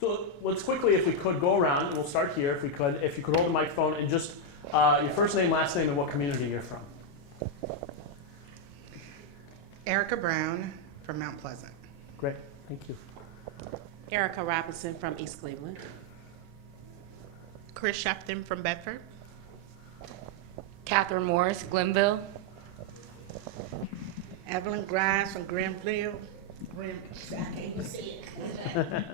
So let's quickly, if we could, go around, and we'll start here, if we could. If you could hold the microphone and just your first name, last name, and what community you're from. Erica Brown from Mount Pleasant. Great, thank you. Erica Robinson from East Cleveland. Chris Shepton from Bedford. Catherine Morris, Glenville. Evelyn Grimes from Glenville. I can't even see it.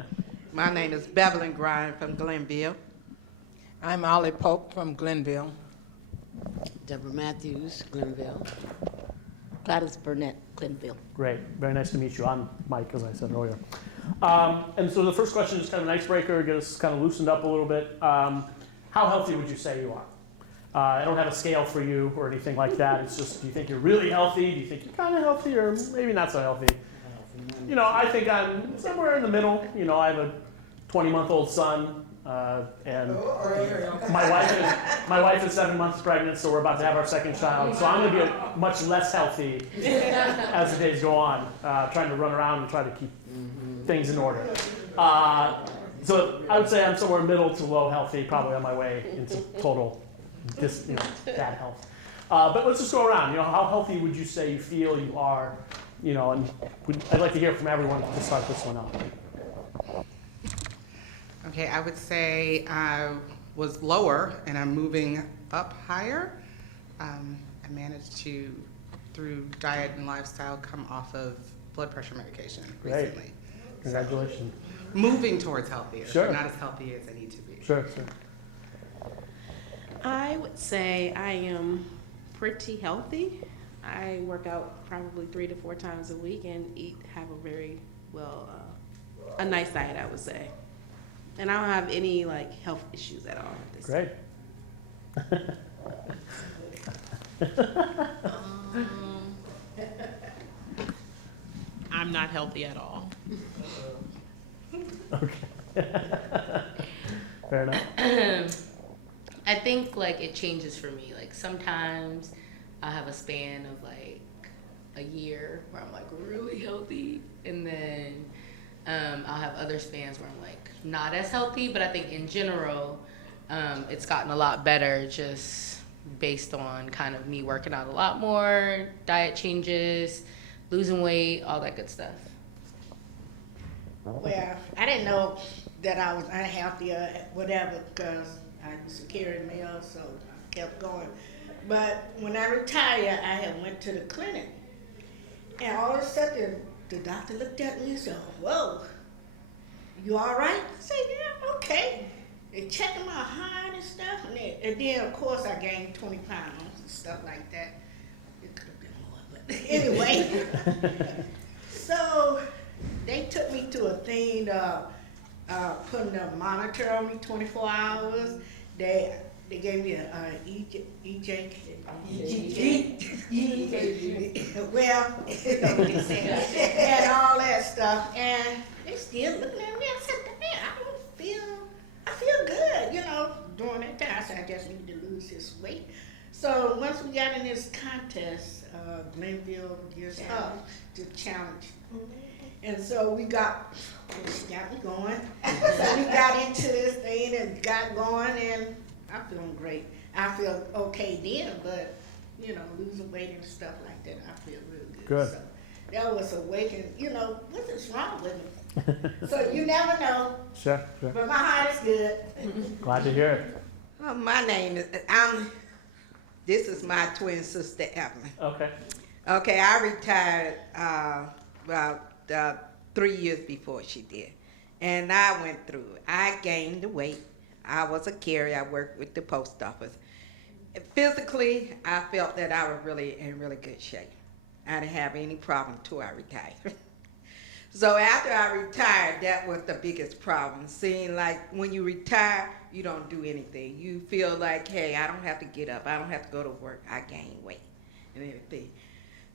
My name is Bevelyn Grimes from Glenville. I'm Ollie Pope from Glenville. Deborah Matthews, Glenville. Gladys Burnett, Glenville. Great, very nice to meet you. I'm Mike, as I said earlier. And so the first question is kind of an icebreaker, get us kind of loosened up a little bit. How healthy would you say you are? I don't have a scale for you or anything like that. It's just, do you think you're really healthy? Do you think you're kind of healthy or maybe not so healthy? You know, I think I'm somewhere in the middle. You know, I have a 20-month-old son, and my wife is 7 months pregnant, so we're about to have our second child. So I'm going to be much less healthy as the days go on, trying to run around and try to keep things in order. So I would say I'm somewhere middle to low healthy, probably on my way into total bad health. But let's just go around. You know, how healthy would you say you feel you are? You know, and I'd like to hear from everyone to start this one up. Okay, I would say I was lower and I'm moving up higher. I managed to, through diet and lifestyle, come off of blood pressure medication recently. Great. Congratulations. So, moving towards healthier, Sure. but not as healthy as I need to be. Sure. I would say I am pretty healthy. I work out probably 3 to 4 times a week and have a very a nice diet, I would say. And I don't have any health issues at all. Great. I'm not healthy at all. Okay. Fair enough. I think it changes for me. Sometimes I have a span of a year where I'm really healthy, and then I'll have other spans where I'm not as healthy. But I think in general, it's gotten a lot better just based on kind of me working out a lot more, diet changes, losing weight, all that good stuff. Well, I didn't know that I was unhealthy or whatever because I used to carry mail, so I kept going. But when I retired, I had went to the clinic. And all of a sudden, the doctor looked at me and said, "Whoa, you all right?" I said, "Yeah, okay." They checked my heart and stuff. And then, of course, I gained 20 pounds and stuff like that. It could have been more, but anyway. So they took me to a thing, putting a monitor on me 24 hours. They gave me a EJ. Well, and all that stuff. And they still looking at me. I said, "Man, I feel good, during that time. So I just need to lose this weight." So once we got in this contest, Glenville gears up to challenge. And so she got me going. So we got into this thing and got going, and I'm feeling great. I feel okay then, but losing weight and stuff like that, I feel real good. Good. So that was awakening. What is wrong with me? So you never know. Sure. But my heart is good. Glad to hear it. Oh, my name is, this is my twin sister, Evelyn. Okay. Okay, I retired about 3 years before she did. And I went through it. I gained the weight. I was a carrier. I worked with the post office. Physically, I felt that I was really in really good shape. I didn't have any problem until I retired. So after I retired, that was the biggest problem. Seeing when you retire, you don't do anything. You feel like, hey, I don't have to get up. I don't have to go to work. I gain weight and everything.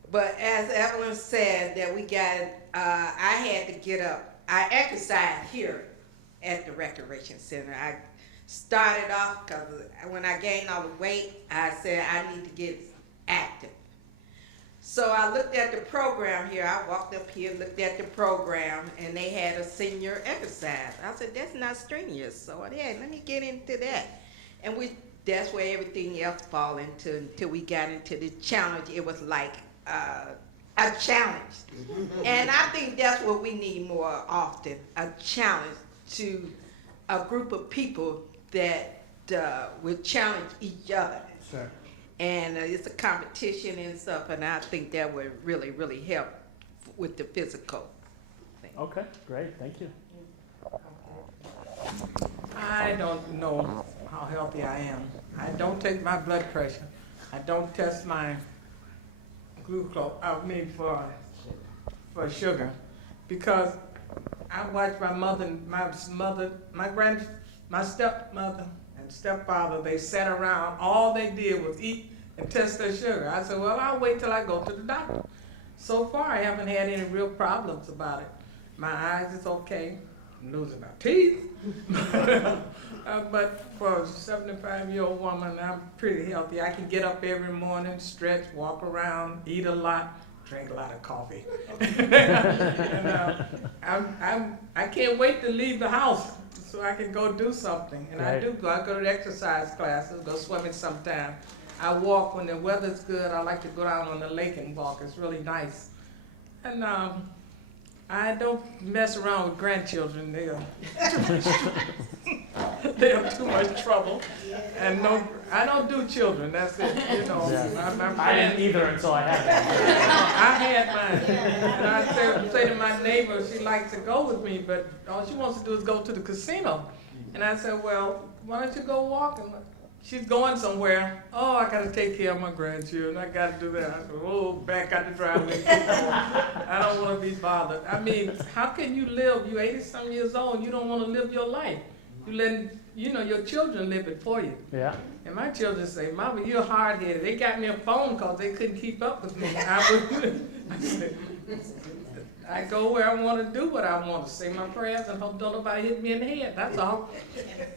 But as Evelyn said, that I had to get up. I exercised here at the Recreation Center. I started off because when I gained all the weight, I said I need to get active. So I looked at the program here. I walked up here, looked at the program, and they had a senior exercise. I said, that's not strenuous. So yeah, let me get into that. And that's where everything else fall into until we got into the challenge. It was like a challenge. And I think that's what we need more often, a challenge to a group of people that will challenge each other. Sure. And it's a competition and stuff, and I think that would really, really help with the physical thing. Okay, great, thank you. I don't know how healthy I am. I don't take my blood pressure. I don't test my glucose, for sugar, because I watch my stepmother and stepfather, they sat around, all they did was eat and test their sugar. I said, well, I'll wait till I go to the doctor. So far, I haven't had any real problems about it. My eyes is okay. I'm losing my teeth. But for a 75-year-old woman, I'm pretty healthy. I can get up every morning, stretch, walk around, eat a lot, drink a lot of coffee. And I can't wait to leave the house so I can go do something. And Right. I do go. I go to exercise classes, go swimming sometime. I walk when the weather's good. I like to go down on the lake and walk. It's really nice. And I don't mess around with grandchildren. They are too much trouble. And no, I don't do children. That's it. You know, Yeah. I'm I didn't either until I had it. I had mine. And I say to my neighbor, she likes to go with me, but all she wants to do is go to the casino. And I said, well, why don't you go walking? She's going somewhere. Oh, I got to take care of my grandchildren. I got to do that. I said, oh, back out the driveway. I don't want to be bothered. I mean, how can you live? You're 80-some years old and you don't want to live your life. You let, your children live it for you. Yeah. And my children say, Mama, you're hard-headed. They got me a phone because they couldn't keep up with me. I go where I want to do what I want to, say my prayers and hope don't nobody hit me in the head. That's all. Okay.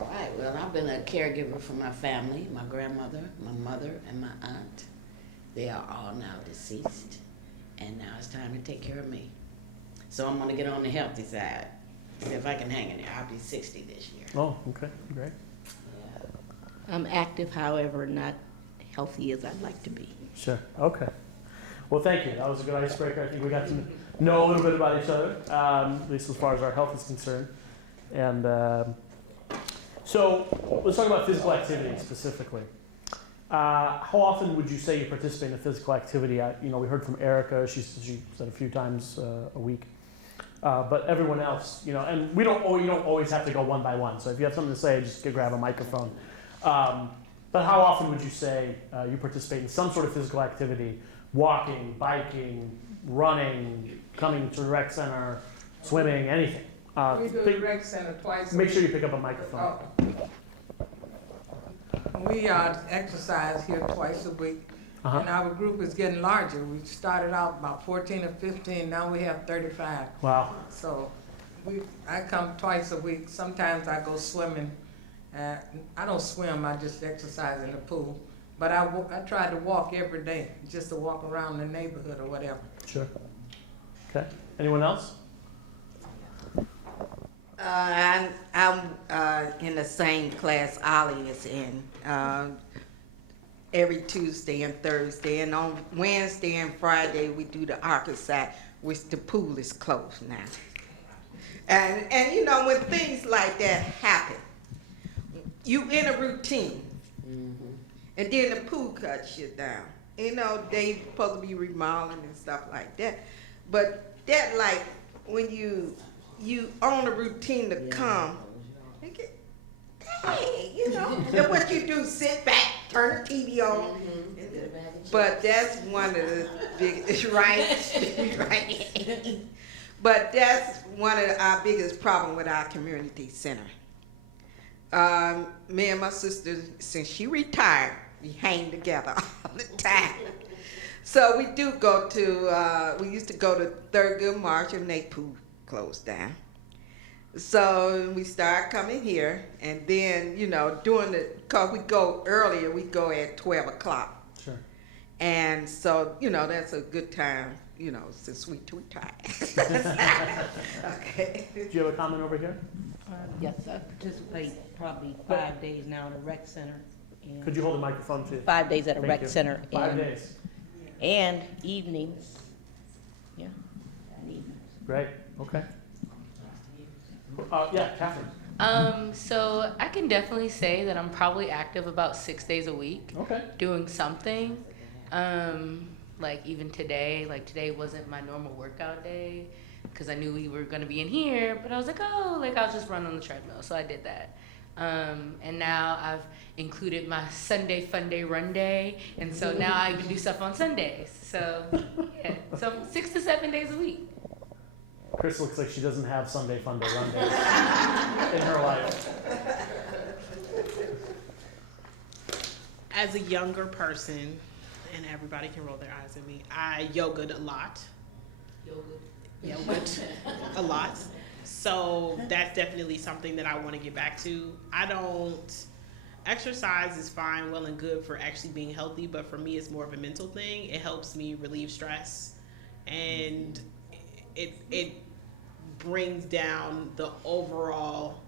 All right, well, I've been a caregiver for my family, my grandmother, my mother, and my aunt. They are all now deceased, and now it's time to take care of me. So I'm gonna get on the healthy side, see if I can hang in there. I'll be 60 this year. Oh, okay, great. Yeah. I'm active, however, not healthy as I'd like to be. Sure, okay. Well, thank you. That was a good icebreaker. I think we got to know a little bit about each other, at least as far as our health is concerned. And so let's talk about physical activity specifically. How often would you say you participate in a physical activity? We heard from Erica. She said a few times a week. But everyone else, and you don't always have to go one by one. So if you have something to say, just grab a microphone. But how often would you say you participate in some sort of physical activity? Walking, biking, running, coming to the rec center, swimming, anything. We do the rec center twice a Make week. sure you pick up a microphone. We exercise here twice a week, Uh-huh. and our group is getting larger. We started out about 14 or 15, now we have 35. Wow. So I come twice a week. Sometimes I go swimming. I don't swim, I just exercise in the pool. But I try to walk every day, just to walk around the neighborhood or whatever. Sure. Okay. Anyone else? I'm in the same class Ollie is in, every Tuesday and Thursday. And on Wednesday and Friday, we do the Arkansas, which the pool is closed now. And when things like that happen, you in a routine. And then the pool cuts you down. They supposed to be remodeling and stuff like that. But that, like, when you on a routine to come, and what you do, sit back, turn the TV on. But that's one of the biggest, right? But that's one of our biggest problems with our community center. Me and my sister, since she retired, we hang together all the time. So we do go to, we used to go to Thurgood Marshall and they pool closed down. So we start coming here, and then, cause we go earlier, we go at 12 o'clock. Sure. And so, that's a good time, since we too tired. Okay. Do you have a comment over here? Yes, I participate probably 5 days now at a rec center. And Could you hold the microphone too? 5 days at a Thank rec you. center. 5 days. And evenings. Yeah, and evenings. Great. Okay. Yeah, Catherine. So I can definitely say that I'm probably active about 6 days a week, Okay. doing something. Like even today, today wasn't my normal workout day because I knew we were gonna be in here, but I was like, oh, I'll just run on the treadmill. So I did that. And now I've included my Sunday Fun Day Run Day, and so now I even do stuff on Sundays. So yeah, so 6 to 7 days a week. Chris looks like she doesn't have Sunday Fun Day Run days in her life. As a younger person, and everybody can roll their eyes at me, I yogaed a lot. Yogaed a lot. So that's definitely something that I want to get back to. Exercise is fine, well and good for actually being healthy, but for me it's more of a mental thing. It helps me relieve stress, and it brings down my overall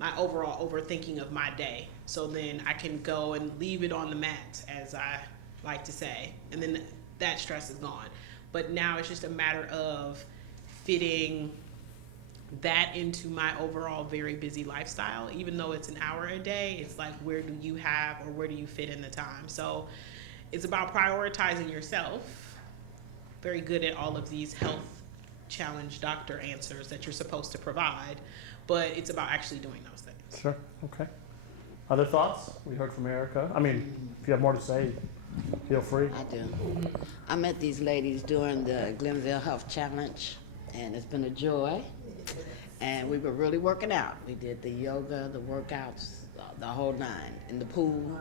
overthinking of my day. So then I can go and leave it on the mat, as I like to say, and then that stress is gone. But now it's just a matter of fitting that into my overall very busy lifestyle. Even though it's an hour a day, it's like, where do you fit in the time? So it's about prioritizing yourself. Very good at all of these health challenge doctor answers that you're supposed to provide, but it's about actually doing those things. Sure. Okay. Other thoughts? We heard from Erica. I mean, if you have more to say, feel free. I do. I met these ladies during the Glenville Health Challenge, and it's been a joy. And we were really working out. We did the yoga, the workouts, the whole nine in the pool.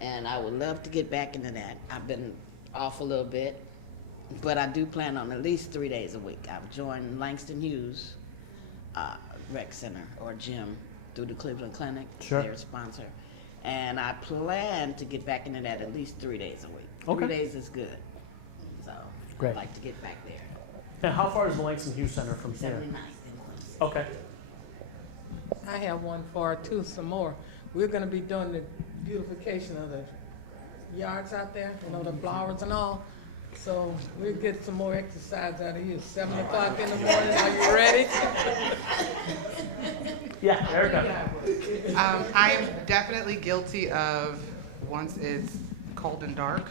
And I would love to get back into that. I've been off a little bit, but I do plan on at least 3 days a week. I've joined Langston Hughes Rec Center or gym through the Cleveland Clinic, Sure. their sponsor. And I plan to get back into that at least 3 days a week. Okay. 3 days is good. So Great. I'd like to get back there. And how far is the Langston Hughes Center from here? 79th. Okay. I have one for too, some more. We're gonna be doing the beautification of the yards out there, the flowers and all. So we'll get some more exercise out of you. 7 o'clock in the morning, are you ready? Yeah, Erica. I am definitely guilty of, once it's cold and dark,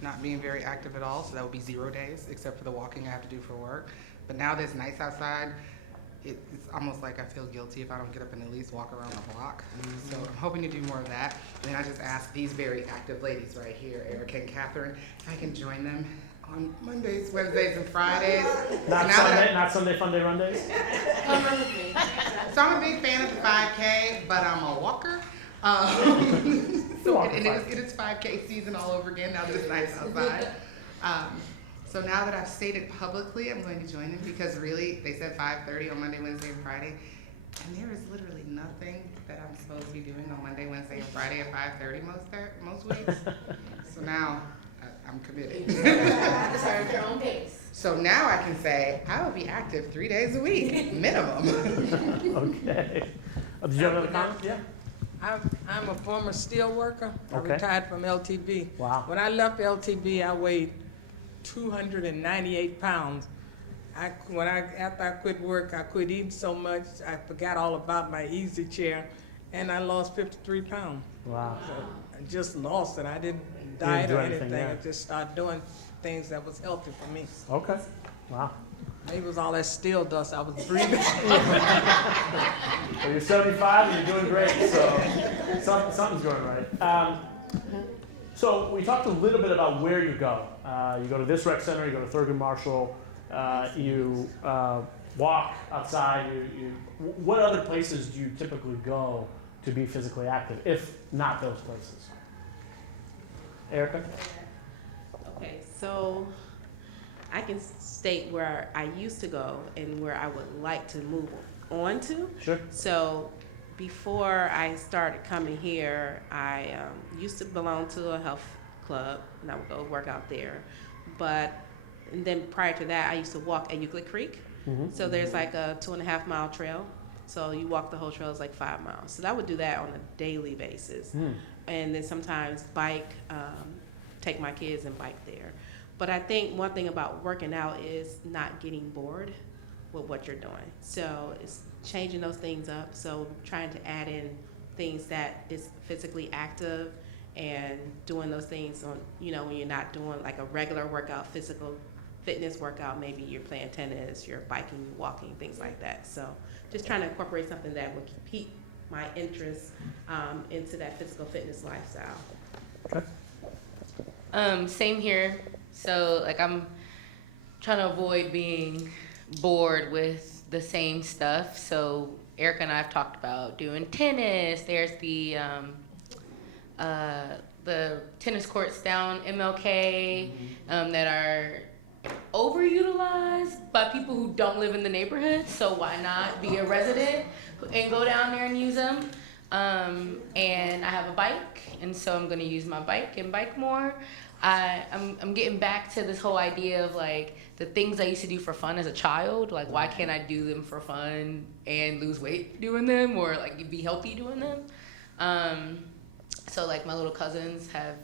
not being very active at all. So that would be 0 days, except for the walking I have to do for work. But now that it's nice outside, it's almost like I feel guilty if I don't get up and at least walk around the block. So I'm hoping to do more of that. And then I just asked these very active ladies right here, Erica and Catherine, if I can join them on Mondays, Wednesdays, and Fridays. Not Sunday Fun Day Run days? So I'm a big fan of the 5K, but I'm a walker. It is 5K season all over again now that it's nice outside. So now that I've stated publicly, I'm going to join them because really, they said 5:30 on Monday, Wednesday, and Friday. And there is literally nothing that I'm supposed to be doing on Monday, Wednesday, and Friday at 5:30 most weeks. So now I'm committed. Serve your own pace. So now I can say I will be active 3 days a week, minimum. Okay. Did you have another comment? Yeah. I'm a former steel worker. I Okay. retired from LTB. Wow. When I left LTB, I weighed 298 pounds. After I quit work, I quit eating so much, I forgot all about my easy chair, and I lost 53 pounds. Wow. So I just lost it. I didn't diet do or anything, anything. yeah. I just started doing things that was healthy for me. Okay. Wow. Maybe it was all that steel dust I was breathing. Well, you're 75 and you're doing great, so something's going right. So we talked a little bit about where you go. You go to this rec center, you go to Thurgood Marshall, you walk outside. What other places do you typically go to be physically active, if not those places? Erica? Okay, so I can state where I used to go and where I would like to move on to. Sure. So before I started coming here, I used to belong to a health club, and I would go work out there. But and then prior to that, I used to walk at Euclid Creek. So there's like a 2.5 mile trail. So you walk the whole trail is like 5 miles. So I would do that on a daily basis. And then sometimes bike, take my kids and bike there. But I think one thing about working out is not getting bored with what you're doing. So it's changing those things up. So trying to add in things that is physically active and doing those things on, you know, when you're not doing like a regular workout, physical fitness workout, maybe you're playing tennis, you're biking, walking, things like that. So just trying to incorporate something that will keep my interest into that physical fitness lifestyle. Okay. Same here. So like I'm trying to avoid being bored with the same stuff. So Erica and I have talked about doing tennis. There's the tennis courts down MLK that are overutilized by people who don't live in the neighborhood. So why not be a resident and go down there and use them? And I have a bike, and so I'm gonna use my bike and bike more. I'm getting back to this whole idea of like the things I used to do for fun as a child. Like why can't I do them for fun and lose weight doing them, or like be healthy doing them? So like my little cousins have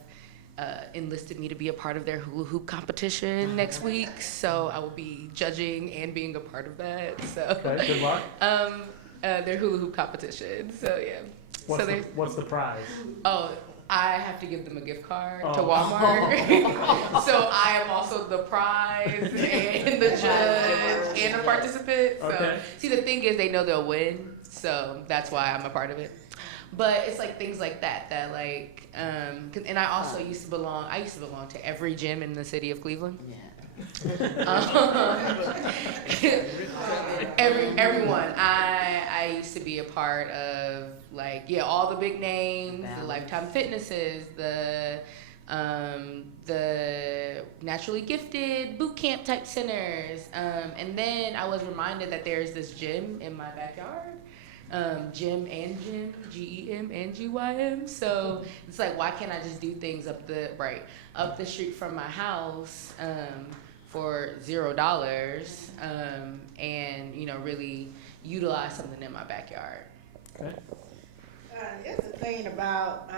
enlisted me to be a part of their hula hoop competition next week. So I will be judging and being a part of that. So Okay, good luck. Their hula hoop competition. So yeah. What's the prize? Oh, I have to give them a gift card to Oh. Walmart. So I am also the prize and the judge and a participant. So Okay. see, the thing is they know they'll win. So that's why I'm a part of it. But it's like things like that like, and I also used to belong to every gym in the city of Cleveland. Everyone. I used to be a part of like all the big names, the Lifetime Fitnesses, the naturally gifted boot camp type centers, and then I was reminded that there's this gym in my backyard. Gym and gym, GEM and GYM. So it's like, why can't I just do things up the street from my house for $0 and really utilize something in my backyard. Okay. Here's the thing about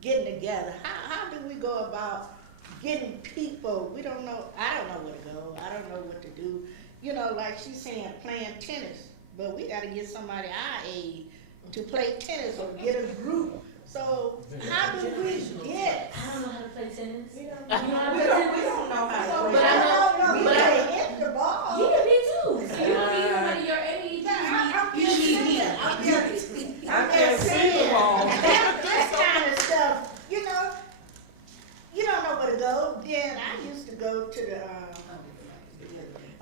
getting together. How do we go about getting people? We don't know. I don't know where to go. I don't know what to do. You know, like she's saying, playing tennis. But we got to get somebody our age to play tennis or get a group. So how do we get? I don't know how to play tennis. We don't know how to play. But I hit the ball. Yeah, me too. So you don't need somebody your age. I'm just saying. That kind of stuff, you don't know where to go. Then I used to go to the.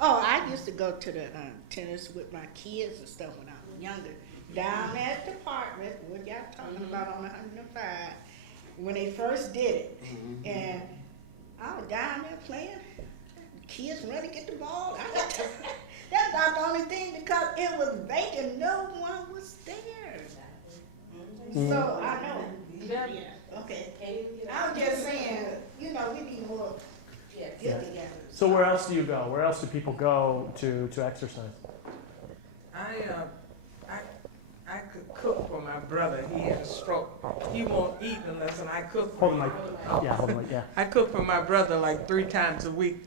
I used to go to the tennis with my kids and stuff when I was younger. Down at the department, what y'all talking about on 105, when they first did it. And I was down there playing. Kids ready to get the ball. That's not the only thing because it was vacant. No one was there. So I know. Yeah. Okay. I was just saying, we need more get together. So where else do you go? Where else do people go to exercise? I could cook for my brother. He had a stroke. He won't eat unless I cook for Hold the him. mic. Yeah, hold the mic. Yeah. I cook for my brother like 3 times a week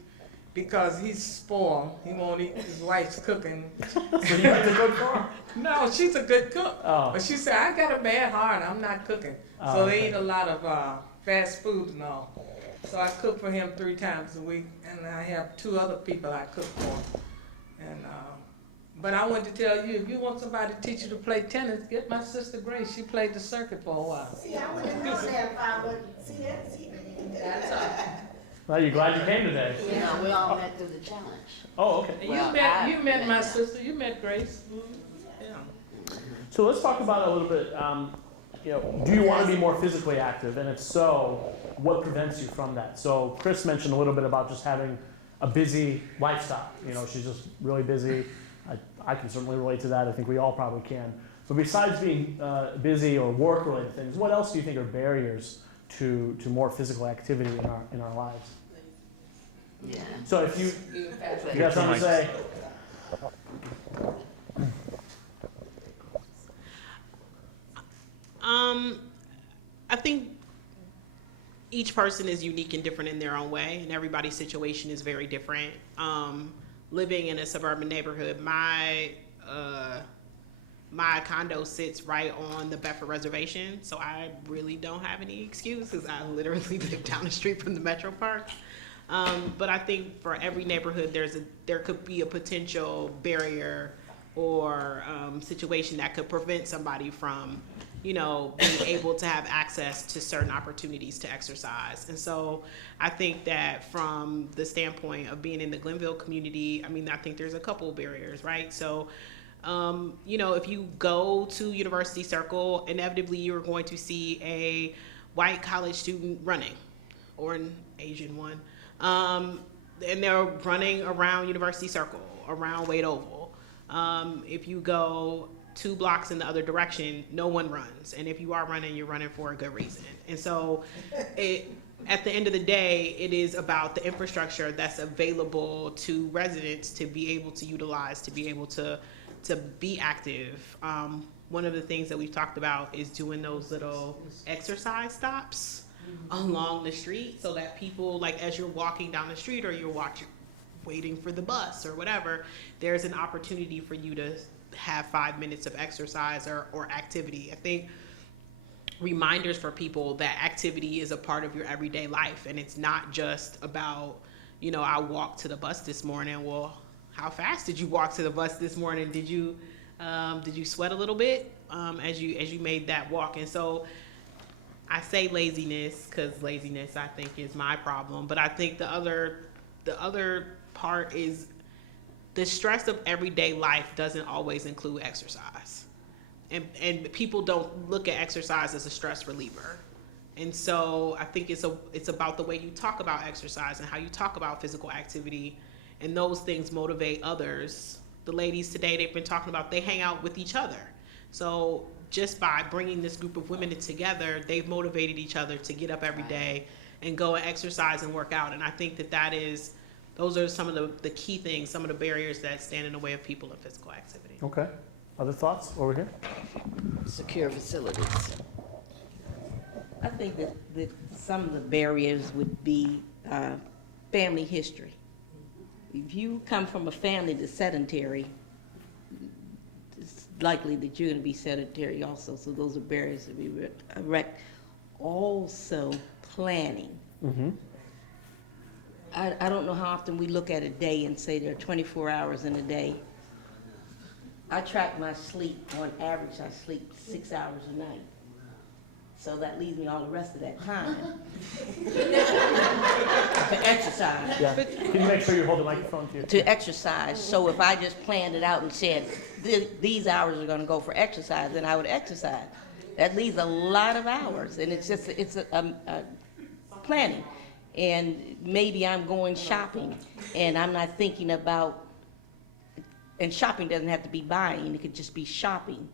because he's spoiled. He won't eat his wife's cooking. So you get to cook for him? No, she's a good cook. Oh. But she said, I got a bad heart. I'm not cooking. Oh, So okay. they eat a lot of fast food and all. So I cook for him 3 times a week, and I have 2 other people I cook for. And but I want to tell you, if you want somebody to teach you to play tennis, get my sister Grace. She played the circuit for a while. See, I wouldn't know that if I would see that. See, That's all. Well, you're glad you came today. We all met through the challenge. Oh, okay. And Well, you met my sister. You met Grace. Yeah. So let's talk about a little bit. Do you want to be more physically active? And if so, what prevents you from that? So Chris mentioned a little bit about just having a busy lifestyle. She's just really busy. I can certainly relate to that. I think we all probably can. So besides being busy or work-related things, what else do you think are barriers to more physical activity in our lives. Yeah. So if you got something to say, I think each person is unique and different in their own way, and everybody's situation is very different. Living in a suburban neighborhood, my condo sits right on the Bedford Reservation, so I really don't have any excuse because I literally live down the street from the Metro Parks. But I think for every neighborhood, there could be a potential barrier or situation that could prevent somebody from, being able to have access to certain opportunities to exercise. And so I think that from the standpoint of being in the Glenville community, I think there's a couple of barriers, right? So, if you go to University Circle, inevitably you're going to see a white college student running, or an Asian one. And they're running around University Circle, around Wade Oval. If you go 2 blocks in the other direction, no one runs. And if you are running, you're running for a good reason. And so at the end of the day, it is about the infrastructure that's available to residents to be able to utilize, to be able to be active. One of the things that we've talked about is doing those little exercise stops along the street so that people, like as you're walking down the street or you're waiting for the bus or whatever, there's an opportunity for you to have 5 minutes of exercise or activity. I think reminders for people that activity is a part of your everyday life, and it's not just about, I walked to the bus this morning. Well, how fast did you walk to the bus this morning? Did you sweat a little bit as you made that walk? And so I say laziness because laziness, I think, is my problem. But I think the other part is the stress of everyday life doesn't always include exercise. And people don't look at exercise as a stress reliever. And so I think it's about the way you talk about exercise and how you talk about physical activity, and those things motivate others. The ladies today, they've been talking about they hang out with each other. So just by bringing this group of women together, they've motivated each other to get up every day and go and exercise and work out. And I think those are some of the key things, some of the barriers that stand in the way of people in physical activity. okay. Other thoughts over here? Secure facilities. I think that some of the barriers would be family history. If you come from a family that's sedentary, it's likely that you're going to be sedentary also. So those are barriers to be erect. Also, planning. Mm-hmm. I don't know how often we look at a day and say there are 24 hours in a day. I track my sleep. On average, I sleep 6 hours a night. So that leaves me all the rest of that time to exercise. Yeah. Can you make sure you hold the microphone to you? To exercise. So if I just planned it out and said, these hours are gonna go for exercise, then I would exercise. That leaves a lot of hours, and it's planning. And maybe I'm going shopping, and I'm not thinking about, and shopping doesn't have to be buying, it could just be shopping.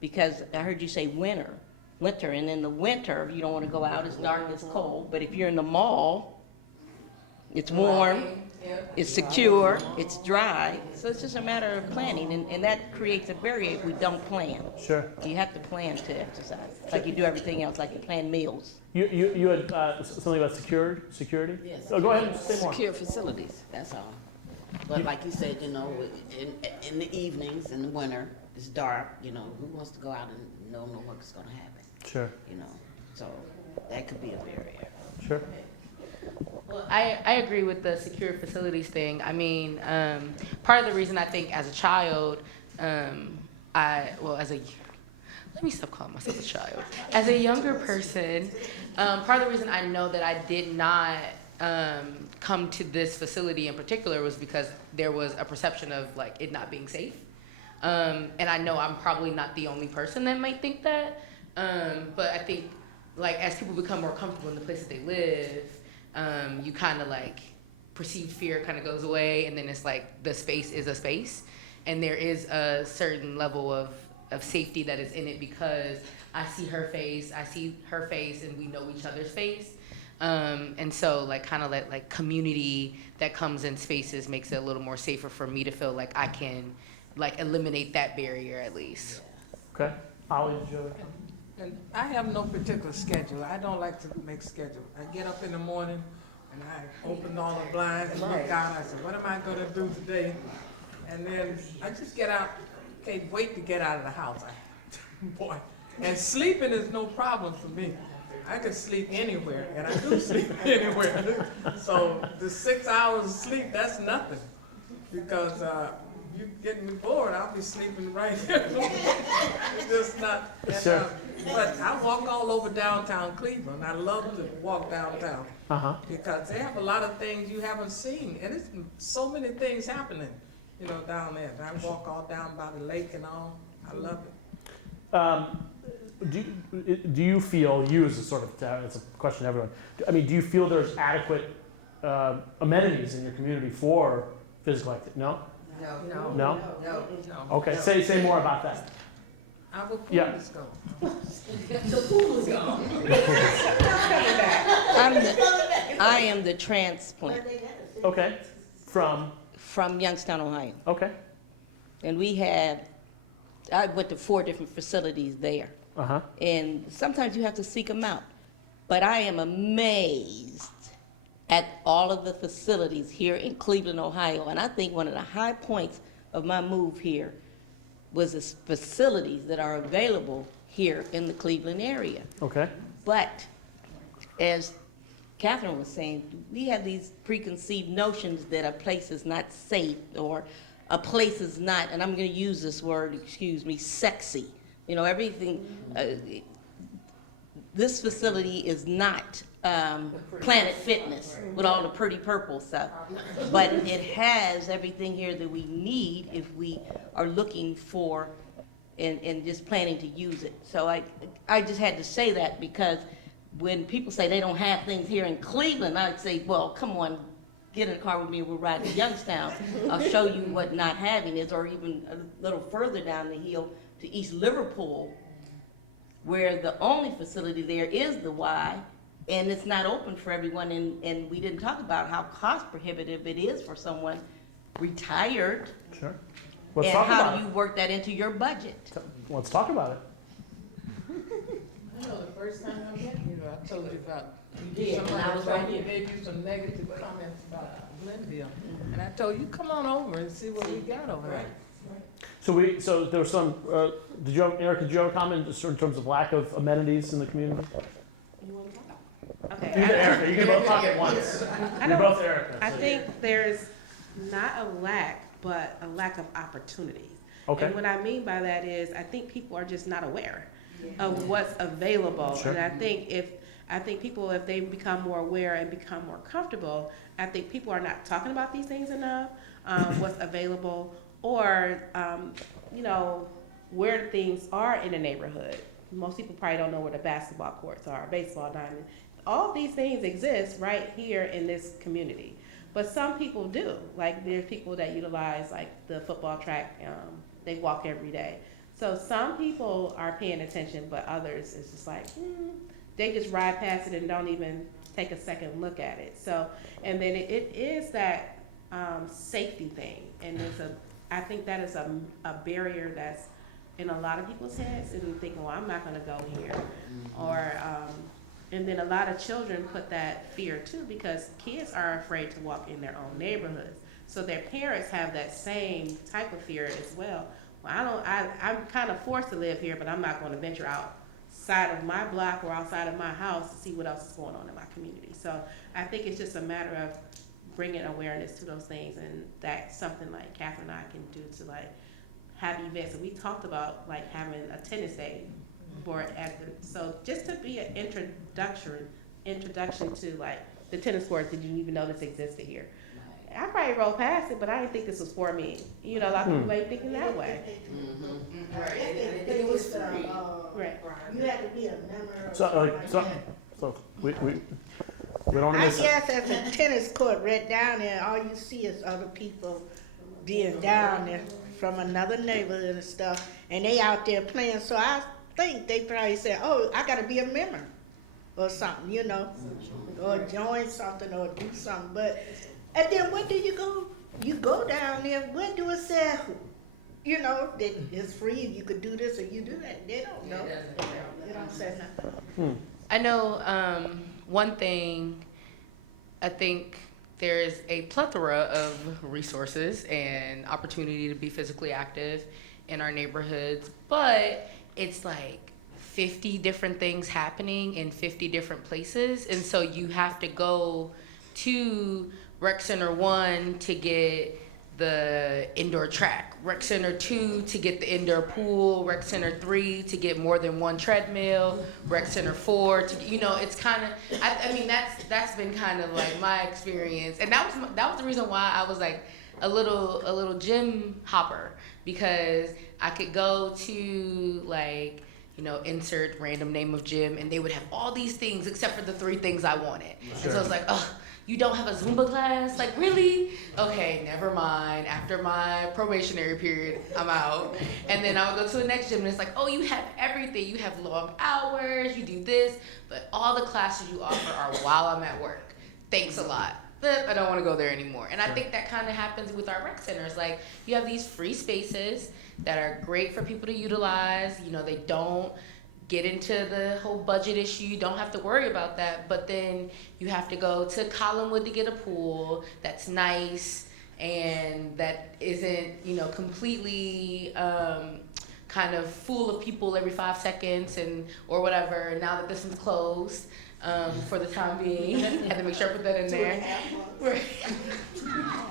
Because I heard you say winter, and in the winter, you don't wanna go out, it's dark, it's cold, but if you're in the mall, it's warm, it's secure, it's dry, so it's just a matter of planning, and that creates a barrier if we don't plan. Sure. You have to plan to exercise, like you do everything else, like you plan meals. You had something about security? Yes. Oh, go ahead and say more. Secure facilities, that's all. But like you said, in the evenings, in the winter, it's dark, who wants to go out and know what's gonna happen? Sure. So that could be a barrier. Sure. Well, I agree with the secure facilities thing. I mean, part of the reason I think as a child, let me stop calling myself a child. As a younger person, part of the reason I know that I did not come to this facility in particular was because there was a perception of like it not being safe. And I know I'm probably not the only person that might think that. But I think like as people become more comfortable in the place that they live, you kind of like perceived fear kind of goes away, and then it's like the space is a space, and there is a certain level of of safety that is in it because I see her face, and we know each other's face. And so like kind of like community that comes in spaces makes it a little more safer for me to feel like I can like eliminate that barrier at least. Okay. Holly, did you have a comment? And I have no particular schedule. I don't like to make schedule. I get up in the morning and I open all the blinds and look out. I say, what am I gonna do today? And then I just get out. Can't wait to get out of the house. Boy, and sleeping is no problem for me. I can sleep anywhere, and I do sleep anywhere. So the 6 hours of sleep, that's nothing. Because you get me bored, I'll be sleeping right here. It's just not. Sure. But I walk all over downtown Cleveland. I love to walk downtown because they have a lot of things you haven't seen, and it's so many things happening, you know, down there. I walk all down by the lake and all. I love it. Do you feel, you as a sort of, it's a question to everyone, I mean, do you feel there's adequate amenities in your community for physical activity? No? No. No? No. Okay, say more about that. Our pool Yeah. is gone. The pool is gone. I am the transplant Okay, from, Youngstown, Ohio. okay, And I went to 4 different facilities there. And sometimes you have to seek them out. But I am amazed at all of the facilities here in Cleveland, Ohio. And I think one of the high points of my move here was the facilities that are available here in the Cleveland area. okay, But as Catherine was saying, we have these preconceived notions that a place is not safe or a place is not, and I'm going to use this word, excuse me, sexy. You know, everything, this facility is not Planet Fitness with all the pretty purple stuff, but it has everything here that we need if we are looking for and just planning to use it. So I just had to say that because when people say they don't have things here in Cleveland, I'd say, well, come on, get in the car with me, we'll ride to Youngstown. I'll show you what not having is, or even a little further down the hill to East Liverpool, where the only facility there is the Y, and it's not open for everyone, and we didn't talk about how cost prohibitive it is for someone retired. sure. Let's And talk how about do you work that into your budget? it. Let's talk about it. I know the first time I met you, I told you about, did, and I was right here. gave you some negative comments about Glenville. And I told you, come on over and see what we got over there. So there was some, Erica, did you have a comment just in terms of lack of amenities in the community? Okay. Either Erica, you can both talk at once. You're both Erica. I so think there's not a lack, but a lack of opportunities. Okay. And what I mean by that is, I think people are just not aware of what's available. Sure. And I think people, if they become more aware and become more comfortable, I think people are not talking about these things enough, what's available, or, you know, where things are in the neighborhood. Most people probably don't know where the basketball courts are, baseball diamond. All these things exist right here in this community. But some people do. Like, there's people that utilize, like, the football track. They walk every day. So some people are paying attention, but others, it's just like, they just ride past it and don't even take a second look at it. So, and then it is that safety thing. And I think that is a barrier that's in a lot of people's heads, and thinking, well, I'm not gonna go here. Or, and then a lot of children put that fear too, because kids are afraid to walk in their own neighborhoods. So their parents have that same type of fear as well. Well, I'm kind of forced to live here, but I'm not gonna venture outside of my block or outside of my house to see what else is going on in my community. So I think it's just a matter of bringing awareness to those things, and that's something like Catherine and I can do to like have events. And we talked about like having a tennis day for so just to be an introduction to like the tennis courts. Did you even know this existed here? I probably rolled past it, but I didn't think this was for me. You know, a lot of people ain't thinking that way. Right. It was free. Right. You had to be a member of. So we don't I miss it. guess as a tennis court right down there, all you see is other people being down there. from another neighborhood and stuff, and they out there playing, so I think they probably said, oh, I gotta be a member or something, you know, or join something or do something, but, and then where do you go? You go down there, where do it say, you know, that it's free, you could do this or you do that, they don't know. They don't say nothing. I know one thing, I think there's a plethora of resources and opportunity to be physically active in our neighborhoods, but it's like 50 different things happening in 50 different places, and so you have to go to Rec Center 1 to get the indoor track, Rec Center 2 to get the indoor pool, Rec Center 3 to get more than one treadmill, Rec Center 4 to, you know, it's kind of, I mean, that's been kind of like my experience, and that was the reason why I was like a little gym hopper, because I could go to like, you know, insert random name of gym, and they would have all these things except for the 3 things I wanted. Sure. And so it's like, oh, you don't have a Zumba class? Like, really? Okay, never mind. After my probationary period, I'm out. And then I would go to the next gym, and it's like, oh, you have everything. You have long hours, you do this, but all the classes you offer are while I'm at work. Thanks a lot. But I don't want to go there anymore. And I think that kind of happens with our rec centers. Like, you have these free spaces that are great for people to utilize. You know, they don't get into the whole budget issue. You don't have to worry about that. But then you have to go to Collinwood to get a pool that's nice and that isn't, you know, completely kind of full of people every 5 seconds and or whatever. Now that this one's closed for the time being, had to make sure I put that in there.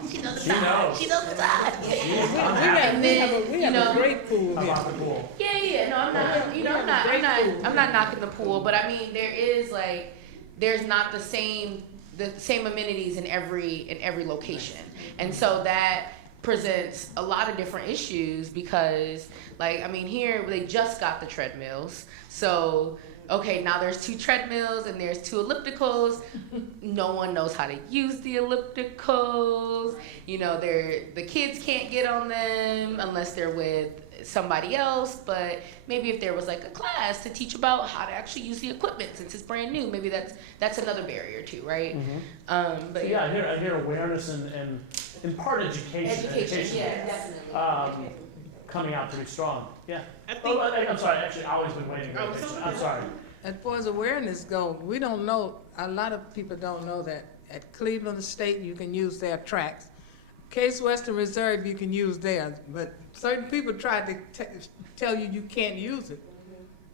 She knows the side. She knows the side. And then, we have a great pool here. About the pool. Yeah. No, I'm not. You know, I'm not knocking the pool, but I mean, there's not the same amenities in every location, and so that presents a lot of different issues because, like, I mean, here they just got the treadmills, so. Okay, now there's 2 treadmills and there's 2 ellipticals. No one knows how to use the ellipticals. You know, the kids can't get on them unless they're with somebody else. But maybe if there was like a class to teach about how to actually use the equipment since it's brand new, maybe that's another barrier too, right? Mm-hmm. But so yeah, I hear awareness and in part education. Education, yeah, definitely. Coming out pretty strong. Yeah. I I'm sorry. Actually, I always been waiting. I'm sorry. As far as awareness goes, we don't know, a lot of people don't know that at Cleveland State you can use their tracks. Case Western Reserve you can use theirs, but certain people tried to tell you you can't use it.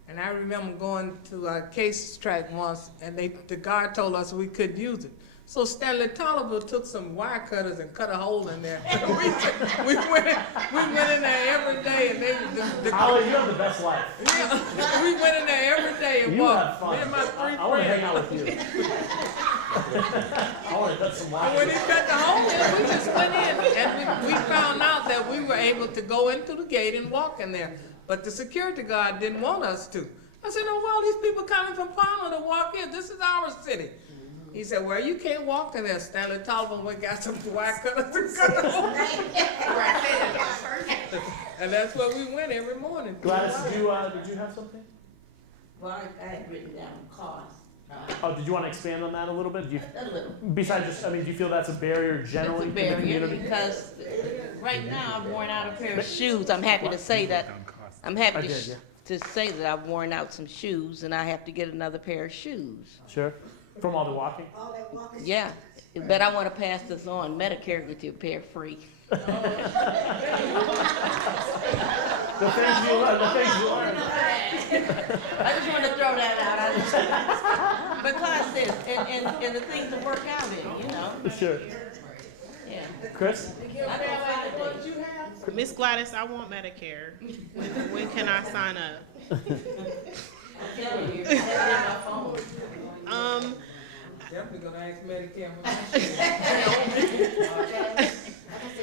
And I remember going to a Case track once, and the guard told us we couldn't use it. So Stanley Tolliver took some wire cutters and cut a hole in there. we went in there every day, and Holly, you have the best life. we went in there every day and You walked. have fun. Me and my 3 I want to hang friends. out with you. I want to cut some wire. And when he cut the hole in, we just went in, and we found out that we were able to go into the gate and walk in there. But the security guard didn't want us to. I said, "No, well, these people coming from Palmer to walk in. This is our city." He said, "Well, you can't walk in there." Stanley Tolliver went got some wire cutters and cut the hole. And that's where we went every morning. Gladys, did you have something? Well, I had written down cost. Oh, did you want to expand on that a little bit? A little. Besides just, I mean, do you feel that's a barrier generally It's a in the barrier community? because right now I've worn out a pair of shoes. I'm happy to say that. I'm happy I to, did, yeah. to say that I've worn out some shoes and I have to get another pair of shoes. Sure. From all the walking? All that walking. Yeah, but I want to pass this on. Medicare gets you a pair free. The things you learn. I just want to throw that out. Because this, and the things to work out in, you know. Sure. Yeah. Chris? Miss Gladys, I want Medicare. When can I sign up? I'm telling you, it's in my phone. Definitely gonna ask Medicare.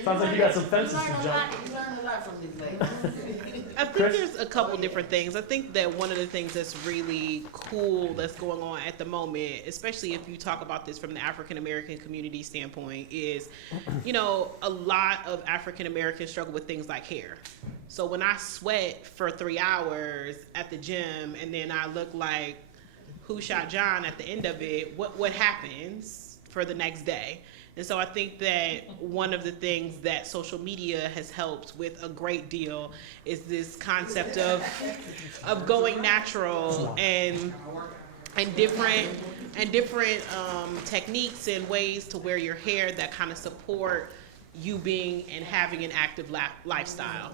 Sounds like you got some fences to jump. You learn a lot from these ladies. I think Chris? there's a couple different things. I think that one of the things that's really cool that's going on at the moment, especially if you talk about this from the African American community standpoint, is, you know, a lot of African Americans struggle with things like hair. So when I sweat for 3 hours at the gym and then I look like Who Shot John at the end of it, what happens for the next day? And so I think that one of the things that social media has helped with a great deal is this concept of going natural and different techniques and ways to wear your hair that kind of support you being and having an active lifestyle.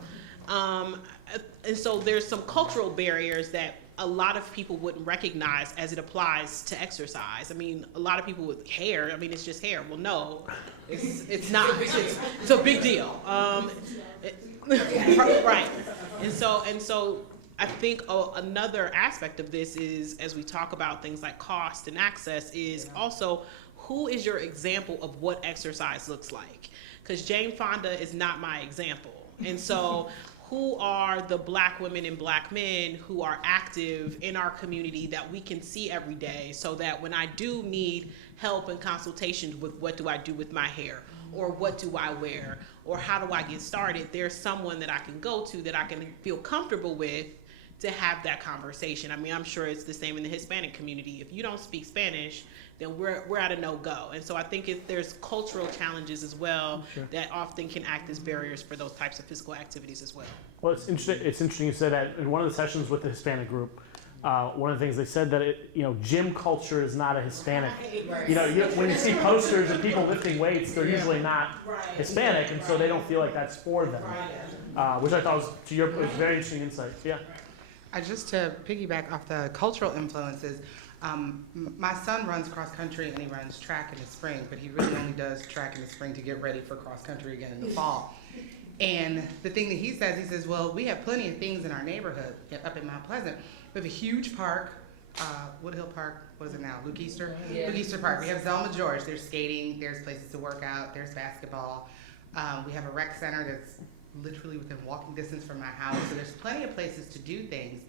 And so there's some cultural barriers that a lot of people wouldn't recognize as it applies to exercise. I mean, a lot of people with hair, I mean, it's just hair. Well, no, it's not. It's a big deal. Right. And so I think another aspect of this is, as we talk about things like cost and access, is also who is your example of what exercise looks like? Because Jane Fonda is not my example. And so who are the Black women and Black men who are active in our community that we can see every day, so that when I do need help and consultations with what do I do with my hair, or what do I wear, or how do I get started, there's someone that I can go to that I can feel comfortable with to have that conversation. I mean, I'm sure it's the same in the Hispanic community. If you don't speak Spanish, then we're at a no-go. And so I think there's cultural challenges as well that often can act as barriers for those types of physical activities as well. Well, it's interesting you said that. In one of the sessions with the Hispanic group, one of the things they said that gym culture is not a Hispanic. When you see posters of people lifting weights, they're usually not Hispanic, and so they don't feel like that's for them. Which I thought was, was very interesting insight. Yeah. Just to piggyback off the cultural influences, my son runs cross country and he runs track in the spring, but he really only does track in the spring to get ready for cross country again in the fall. And the thing that he says, well, we have plenty of things in our neighborhood up in Mount Pleasant. We have a huge park, Woodhill Park, what is it now, Luke Easter? Yeah. Luke Easter Park. We have Zelma George. There's skating, there's places to work out, there's basketball. We have a rec center that's literally within walking distance from my house. So there's plenty of places to do things,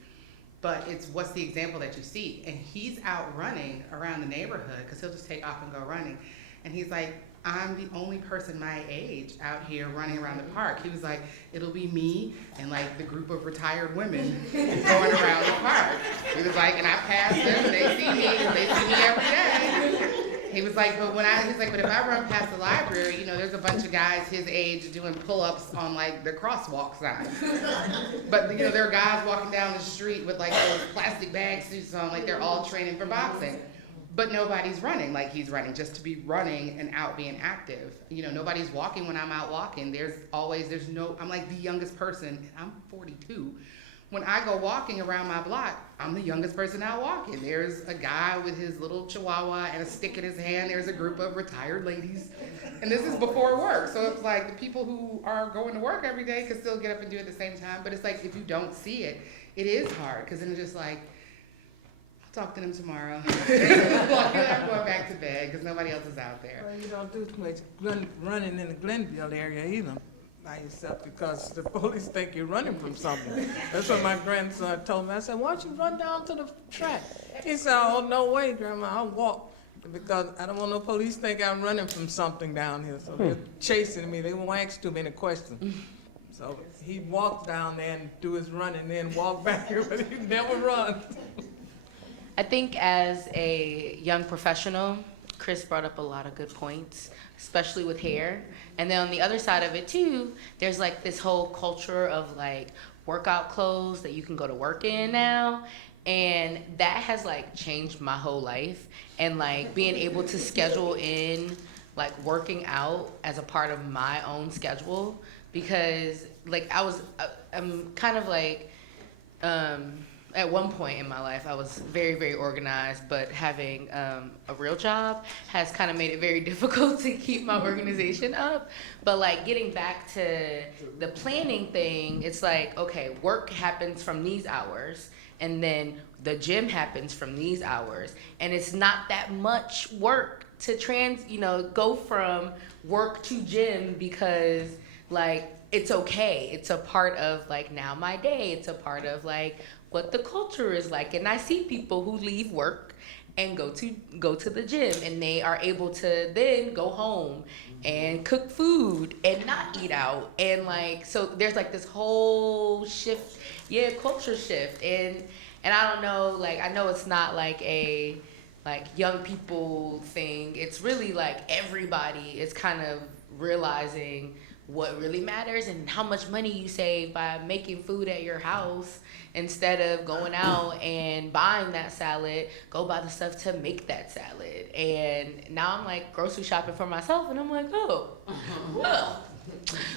but it's what's the example that you see. And he's out running around the neighborhood because he'll just take off and go running. And he's like, I'm the only person my age out here running around the park. He was like, it'll be me and like the group of retired women going around the park. He was like, and I pass them and they see me every day. He was like, but if I run past the library, there's a bunch of guys his age doing pull-ups on like the crosswalk sign. But there are guys walking down the street with like those plastic bag suits on, like they're all training for boxing. But nobody's running like he's running, just to be running and out being active. Nobody's walking when I'm out walking. I'm like the youngest person, and I'm 42. When I go walking around my block, I'm the youngest person out walking. There's a guy with his little chihuahua and a stick in his hand. There's a group of retired ladies. And this is before work. So it's like the people who are going to work every day can still get up and do it at the same time. But it's like, if you don't see it, it is hard. Because then it's just like, I'll talk to them tomorrow. I'm going back to bed because nobody else is out there. Well, you don't do too much running in the Glenville area either by yourself, because the police think you're running from something. That's what my grandson told me. I said, why don't you run down to the track? He said, oh, no way, Grandma, I'll walk, because I don't want no police think I'm running from something down here. So they're chasing me. They won't ask too many questions. So he walked down there and do his running, then walk back here, but he never runs. I think as a young professional, Chris brought up a lot of good points, especially with hair. And then on the other side of it too, there's like this whole culture of like workout clothes that you can go to work in now. And that has like changed my whole life. And like being able to schedule in like working out as a part of my own schedule, because like I'm kind of like, at one point in my life, I was very, very organized, but having a real job has kind of made it very difficult to keep my organization up. But like getting back to the planning thing, it's like, okay, work happens from these hours, and then the gym happens from these hours, and it's not that much work to go from work to gym, because like it's okay. It's a part of like now my day. It's a part of like what the culture is like. And I see people who leave work and go to the gym, and they are able to then go home and cook food and not eat out. And like, so there's like this whole shift, culture shift. And I don't know, like, I know it's not like a like young people thing. It's really like everybody is kind of realizing what really matters and how much money you save by making food at your house instead of going out and buying that salad. Go buy the stuff to make that salad. And now I'm like grocery shopping for myself, and I'm like, oh, well,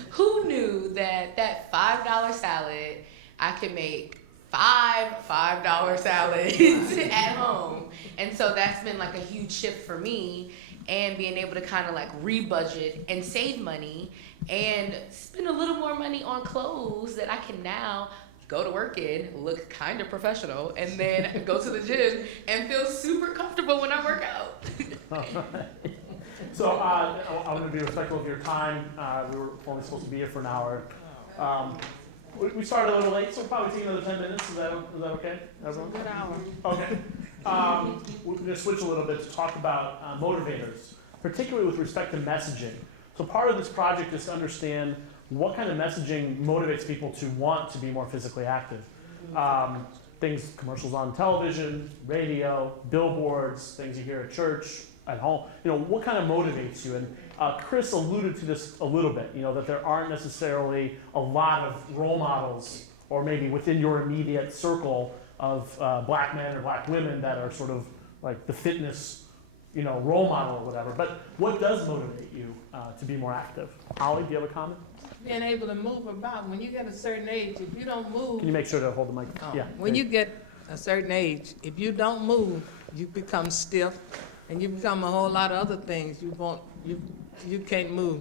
who knew that $5 salad I could make $5 salads at home? And so that's been like a huge shift for me, and being able to kind of like re-budget and save money and spend a little more money on clothes that I can now go to work in, look kind of professional, and then go to the gym and feel super comfortable when I work out. So I want to be respectful of your time. We were only supposed to be here for an hour. We started a little late, so we'll probably take another 10 minutes. Is that okay, everyone? Good hour. Okay. We're going to switch a little bit to talk about motivators, particularly with respect to messaging. So part of this project is to understand what kind of messaging motivates people to want to be more physically active. Things, commercials on television, radio, billboards, things you hear at church, at home. What kind of motivates you? And Chris alluded to this a little bit, that there aren't necessarily a lot of role models, or maybe within your immediate circle of black men or black women that are sort of like the fitness, role model or whatever. But what does motivate you to be more active? Holly, do you have a comment? Being able to move about. When you get a certain age, if you don't move. Can you make sure to hold the mic? Yeah. When you get a certain age, if you don't move, you become stiff, and you become a whole lot of other things. You can't move.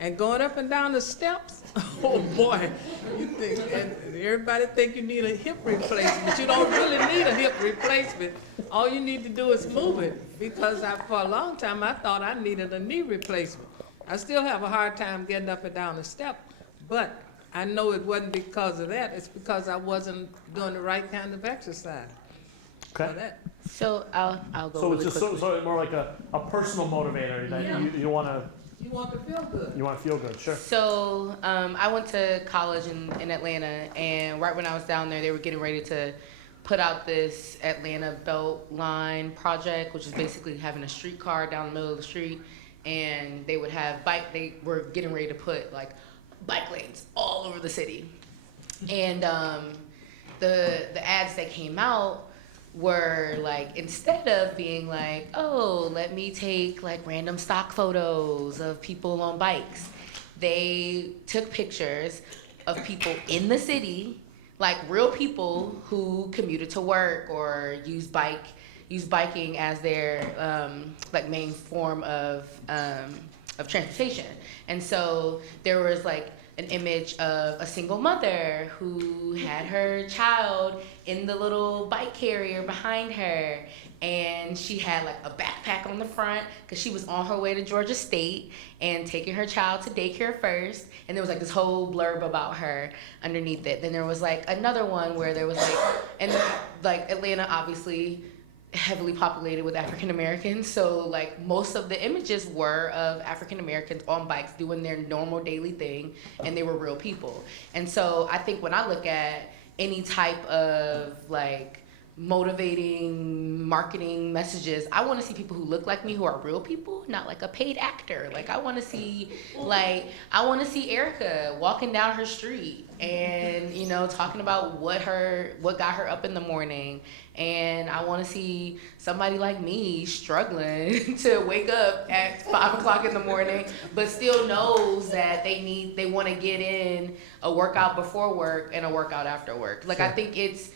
And going up and down the steps, oh boy, you think, and everybody think you need a hip replacement, but you don't really need a hip replacement. All you need to do is move it, because for a long time I thought I needed a knee replacement. I still have a hard time getting up and down the step, but I know it wasn't because of that. It's because I wasn't doing the right kind of exercise. Okay. So I'll go. So really it's just quickly. so more like a personal motivator that you want to. You want to feel good. You want to feel good, sure. So I went to college in Atlanta, and right when I was down there, they were getting ready to put out this Atlanta Beltline project, which is basically having a streetcar down the middle of the street, and they would have they were getting ready to put like bike lanes all over the city. And the ads that came out were like, instead of being like, oh, let me take like random stock photos of people on bikes, they took pictures of people in the city, like real people who commuted to work or use biking as their like main form of transportation. And so there was like an image of a single mother who had her child in the little bike carrier behind her, and she had like a backpack on the front because she was on her way to Georgia State and taking her child to daycare first, and there was like this whole blurb about her underneath it. Then there was like another one where there was like, and like Atlanta obviously heavily populated with African Americans, so like most of the images were of African Americans on bikes doing their normal daily thing, and they were real people. And so I think when I look at any type of like motivating marketing messages, I want to see people who look like me, who are real people, not like a paid actor. Like I want to see Erica walking down her street and talking about what got her up in the morning. And I want to see somebody like me struggling to wake up at 5 o'clock in the morning, but still knows that they want to get in a workout before work and a workout after work. Like, sure. I think it's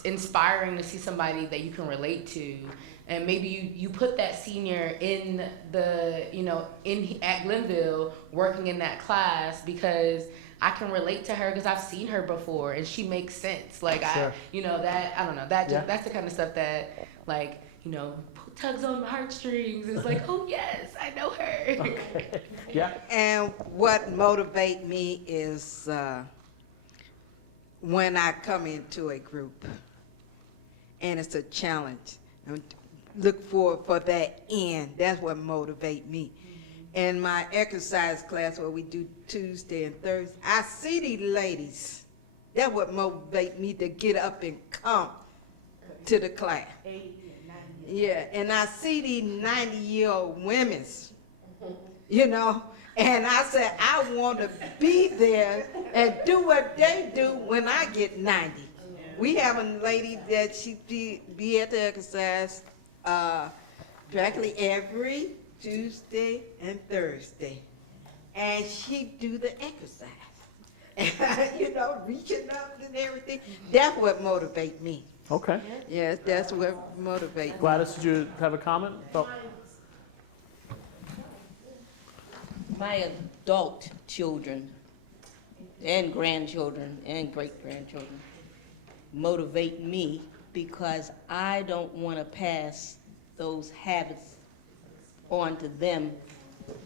inspiring to see somebody that you can relate to. And maybe you put that senior in at Glenville working in that class, because I can relate to her because I've seen her before and she makes sense. Like, sure. That's the kind of stuff that tugs on my heartstrings. It's like, oh yes, I know her. Okay. Yeah. And what motivates me is when I come into a group and it's a challenge, and look forward for that end. That's what motivates me. In my exercise class, where we do Tuesday and Thursday, I see these ladies. That's what motivates me to get up and come to the class. Yeah, and I see these 90-year-old women, you know, and I said, I want to be there and do what they do when I get 90. We have a lady that she be at the exercise practically every Tuesday and Thursday, and she do the exercise, you know, reaching up and everything. That's what motivates me. Okay. Yes, that's what motivates me. Gladys, did you have a comment? Oh, My adult children and grandchildren and great-grandchildren motivate me because I don't want to pass those habits on to them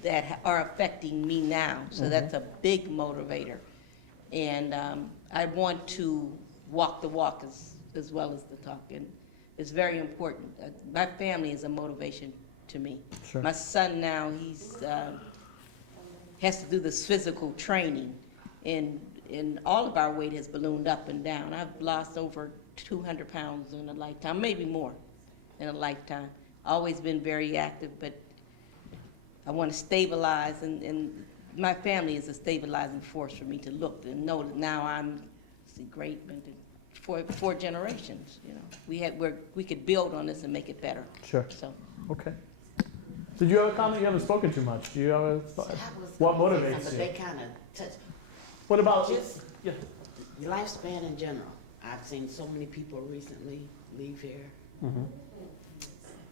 that are affecting me now. So that's a big motivator. And I want to walk the walk as well as the talk. And it's very important. My family is a motivation to me. Sure. My son now, he's has to do this physical training, and all of our weight has ballooned up and down. I've lost over 200 pounds in a lifetime, maybe more in a lifetime. Always been very active, but I want to stabilize, and my family is a stabilizing force for me to look and know that now I'm great, but four generations, you know. We could build on this and make it better. sure. So. Okay. Did you have a comment? You haven't spoken too much. Do you have a thought? What motivates you? They kind of touch What about, Just- yeah, your lifespan in general. I've seen so many people recently leave here, mhm.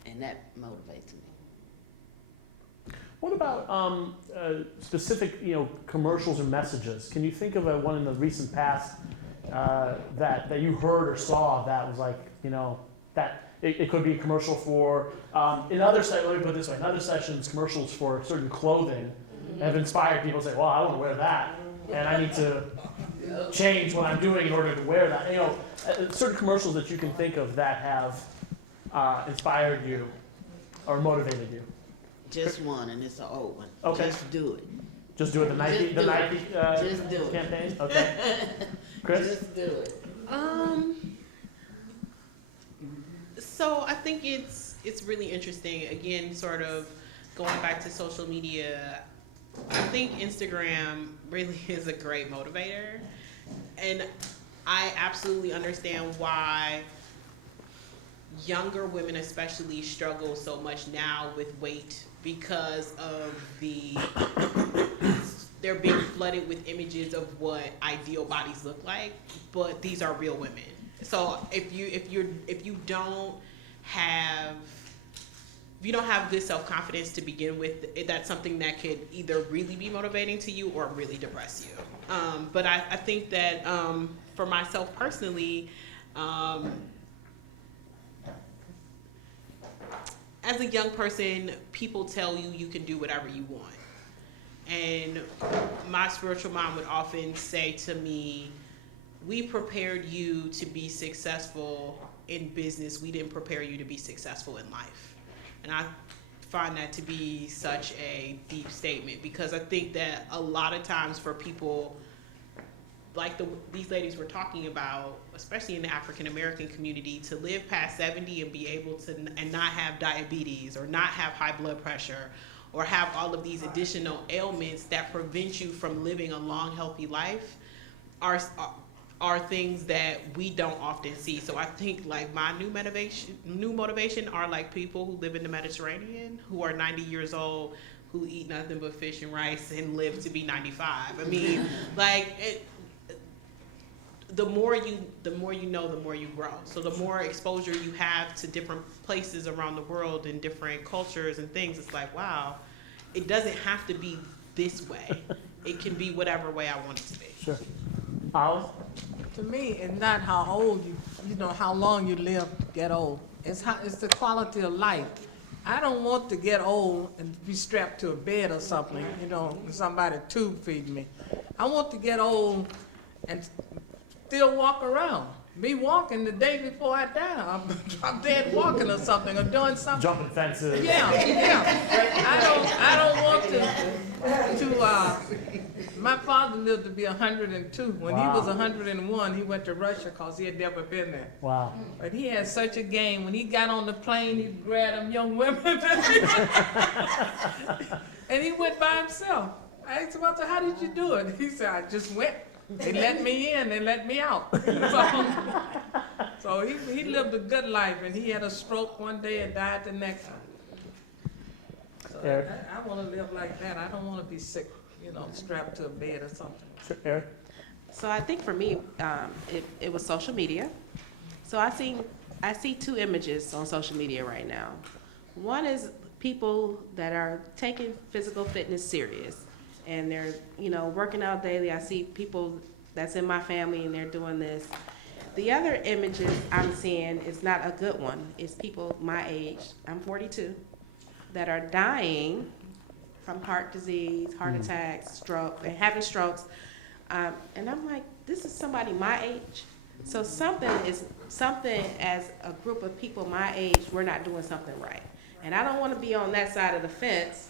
and that motivates me. What about specific, you know, commercials or messages? Can you think of one in the recent past that you heard or saw that was like, you know, that it could be a commercial for, let me put it this way, in other sessions, commercials for certain clothing have inspired people to say, well, I want to wear that, and I need to change what I'm doing in order to wear that. You know, certain commercials that you can think of that have inspired you or motivated you. Just one, and it's an old one. Okay. Just do it. Just do it, the Nike, Just the do it. Nike Just do it. campaign? Okay. Chris? Just do it. So I think it's really interesting. Again, sort of going back to social media, I think Instagram really is a great motivator, and I absolutely understand why younger women especially struggle so much now with weight because of they're being flooded with images of what ideal bodies look like, but these are real women. So if you don't have good self-confidence to begin with, that's something that could either really be motivating to you or really depress you. But I think that for myself personally, as a young person, people tell you you can do whatever you want. And my spiritual mom would often say to me, we prepared you to be successful in business. We didn't prepare you to be successful in life. And I find that to be such a deep statement, because I think that a lot of times for people like these ladies were talking about, especially in the African American community, to live past 70 and be able to and not have diabetes or not have high blood pressure or have all of these additional ailments that prevent you from living a long, healthy life are things that we don't often see. So I think like my new motivation are like people who live in the Mediterranean, who are 90 years old, who eat nothing but fish and rice and live to be 95. I mean, like the more you know, the more you grow. So the more exposure you have to different places around the world and different cultures and things, it's like, wow, it doesn't have to be this way. It can be whatever way I want it to be. Sure. Holly? To me, it's not how old you know, how long you live, get old. It's the quality of life. I don't want to get old and be strapped to a bed or something, you know, somebody tube feed me. I want to get old and still walk around. Be walking the day before I die. I'm dead walking or something or doing something. Jumping fences. Yeah. I don't want my father lived to be 102. When he was 101, he went to Russia because he had never been there. Wow. But he had such a game. When he got on the plane, he grabbed them young women. And he went by himself. I asked him, I said, how did you do it? He said, I just went. They let me in, they let me out. So he lived a good life, and he had a stroke one day and died the next one. So Eric? I want to live like that. I don't want to be sick, you know, strapped to a bed or something. Sure. Eric? So I think for me, it was social media. So I see two images on social media right now. One is people that are taking physical fitness serious, and they're, you know, working out daily. I see people that's in my family and they're doing this. The other images I'm seeing is not a good one. It's people my age, I'm 42, that are dying from heart disease, heart attacks, stroke, and having strokes. And I'm like, this is somebody my age. So something as a group of people my age, we're not doing something right. And I don't want to be on that side of the fence.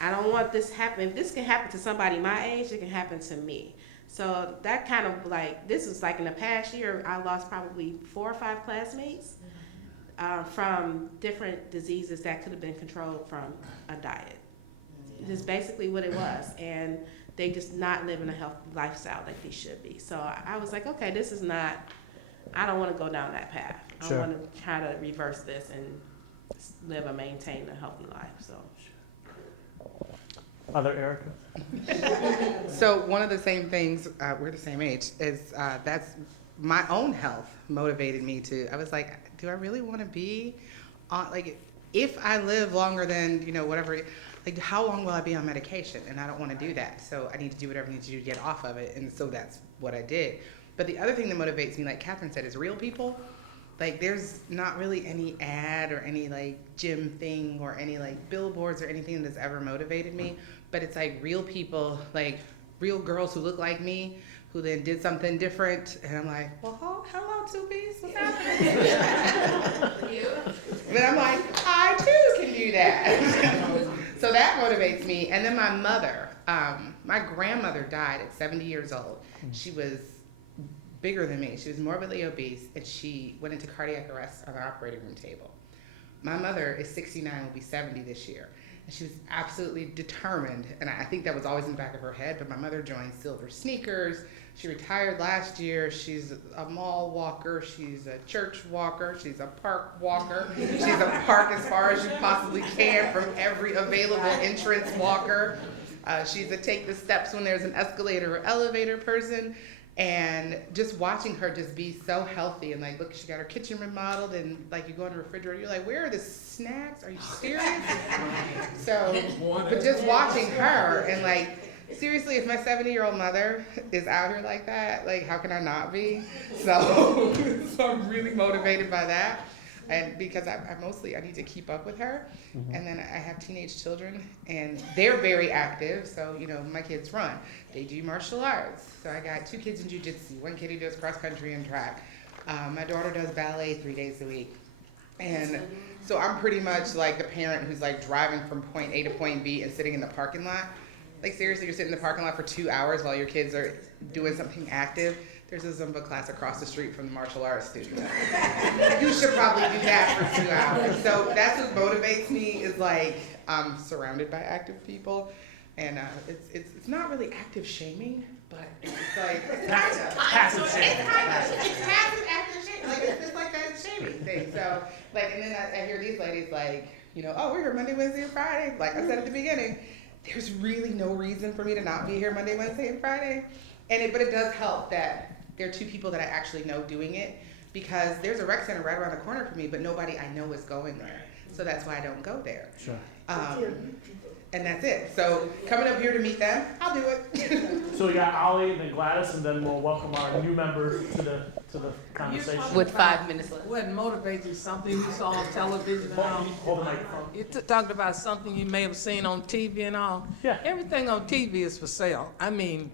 I don't want this happening. If this can happen to somebody my age, it can happen to me. So that kind of like, this is like in the past year, I lost probably 4 or 5 classmates from different diseases that could have been controlled from a diet. This is basically what it was. And they just not living a healthy lifestyle like they should be. So I was like, okay, this is not, I don't want to go down that path. Sure. I want to try to reverse this and live and maintain a healthy life. So. Other Erica? So one of the same things, we're the same age, is that's my own health motivated me to, I was like, do I really want to be on, like, if I live longer than, you know, whatever, like, how long will I be on medication? And I don't want to do that. So I need to do whatever I need to do to get off of it. And so that's what I did. But the other thing that motivates me, like Catherine said, is real people. Like, there's not really any ad or any, like, gym thing or any, like, billboards or anything that's ever motivated me. But it's, like, real people, like, real girls who look like me, who then did something different. And I'm like, well, hello, two-piece, what's happening? And I'm like, I, too, can do that. So that motivates me. And then my mother, my grandmother died at 70 years old. She was bigger than me. She was morbidly obese, and she went into cardiac arrest on the operating room table. My mother is 69, will be 70 this year. And she was absolutely determined, and I think that was always in the back of her head, but my mother joined Silver Sneakers. She retired last year. She's a mall walker. She's a church walker. She's a park walker. She's a park as far as you possibly can from every available entrance walker. She's a take the steps when there's an escalator or elevator person. And just watching her just be so healthy and like, look, she got her kitchen remodeled and like you go in the refrigerator, you're like, where are the snacks? Are you serious? So, but just watching her and like, seriously, if my 70-year-old mother is out here like that, like how can I not be? So, so I'm really motivated by that. And because I need to keep up with her. And then I have teenage children and they're very active. So, you know, my kids run. They do martial arts. So I got 2 kids in jiu-jitsu, 1 kid who does cross country and track. My daughter does ballet 3 days a week. And so I'm pretty much like the parent who's like driving from point A to point B and sitting in the parking lot. Like seriously, you're sitting in the parking lot for 2 hours while your kids are doing something active. There's a Zumba class across the street from the martial arts studio. You should probably do that for 2 hours. So that's what motivates me is like I'm surrounded by active people. And it's not really active shaming, but it's like it's Passive shaming. It's passive active shaming. Like it's just like that shaming thing. So like, and then I hear these ladies like, you know, oh, we're here Monday, Wednesday, and Friday. Like I said at the beginning, there's really no reason for me to not be here Monday, Wednesday, and Friday. But it does help that there are 2 people that I actually know doing it because there's a rec center right around the corner for me, but nobody I know is going there. So that's why I don't go there. Sure. And that's it. So coming up here to meet them, I'll do it. So we got Ollie, then Gladys, and then we'll welcome our new member to the conversation. With 5 minutes left. What motivates you? Something you saw on television and all? Hold the microphone. You talked about something you may have seen on TV and all. Yeah. Everything on TV is for sale. I mean,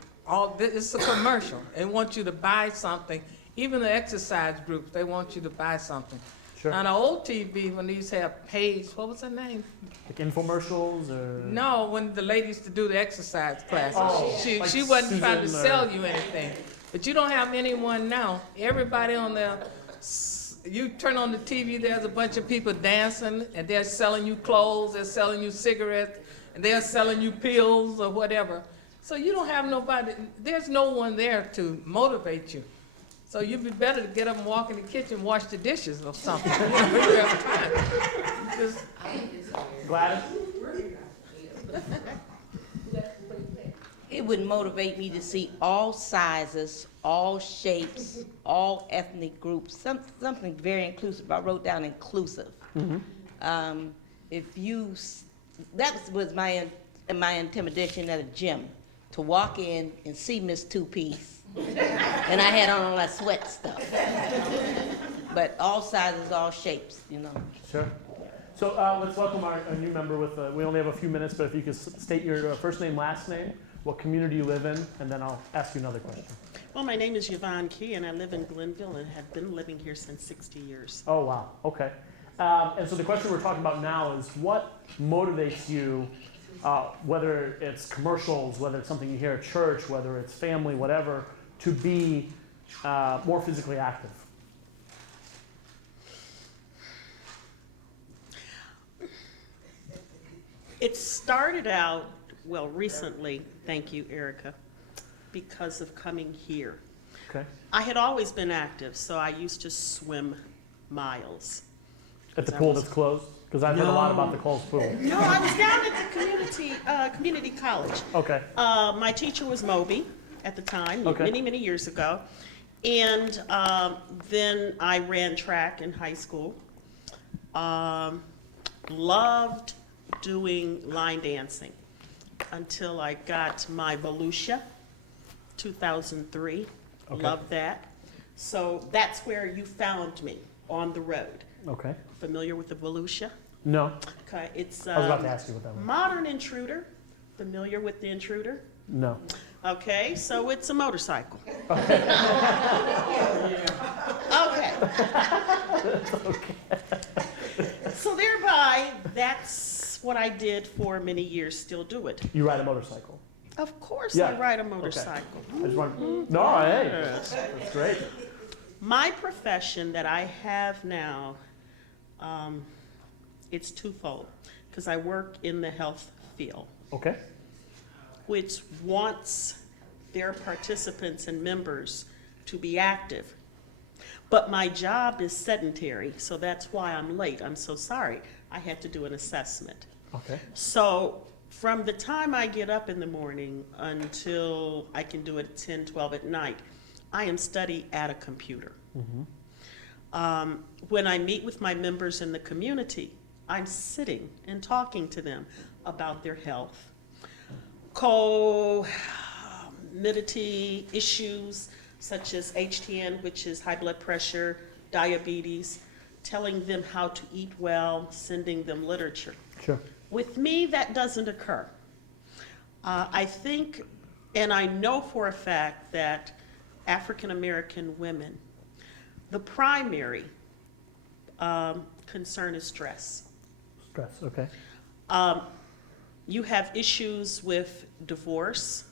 it's a commercial. They want you to buy something. Even the exercise groups, they want you to buy something. Sure. On the old TV, when these have Paige, what was her name? Like infomercials or? No, when the ladies used to do the exercise classes. Oh, she like wasn't trying to Susan sell or- you anything. But you don't have anyone now. Everybody on there, you turn on the TV, there's a bunch of people dancing, and they're selling you clothes, they're selling you cigarettes, and they're selling you pills or whatever. So you don't have nobody, there's no one there to motivate you. So you'd be better to get up and walk in the kitchen, wash the dishes or something. You have time. Just- Gladys? It would motivate me to see all sizes, all shapes, all ethnic groups, something very inclusive. I wrote down inclusive. That was my intimidation at a gym, to walk in and see Miss Two-Piece. And I had on all that sweat stuff. But all sizes, all shapes, you know. Sure. So let's welcome our new member with, we only have a few minutes, but if you could state your first name, last name, what community you live in, and then I'll ask you another question. Well, my name is Yvonne Key, and I live in Glenville and have been living here since 60 years. Oh, wow. Okay. And so the question we're talking about now is what motivates you, whether it's commercials, whether it's something you hear at church, whether it's family, whatever, to be more physically active? It started out, well, recently, thank you, Erica, because of coming here. Okay. I had always been active, so I used to swim miles. At the pool that's closed? Because I've heard a lot about the closed pool. No, I was down at the community college. Okay. My teacher was Moby at the time, Okay. many, many years ago. And then I ran track in high school. Loved doing line dancing until I got my Volusia, 2003. Okay. Loved that. So that's where you found me, on the road. Okay. Familiar with the Volusia? No. Okay, it's I was about to ask you what that was. modern intruder. Familiar with the intruder? No. Okay, so it's a motorcycle. Okay. Okay. So thereby, that's what I did for many years, still do it. You ride a motorcycle? Of course Yeah. I ride a motorcycle. I just want. No, hey, that's great. My profession that I have now, it's twofold, because I work in the health field, Okay. which wants their participants and members to be active. But my job is sedentary, so that's why I'm late. I'm so sorry. I had to do an assessment. Okay. So from the time I get up in the morning until I can do it at 10, 12 at night, I am studying at a computer. When I meet with my members in the community, I'm sitting and talking to them about their health, comorbidity issues such as HTN, which is high blood pressure, diabetes, telling them how to eat well, sending them literature. Sure. With me, that doesn't occur. I think, and I know for a fact that African American women, the primary concern is stress. Stress. Okay. You have issues with divorce,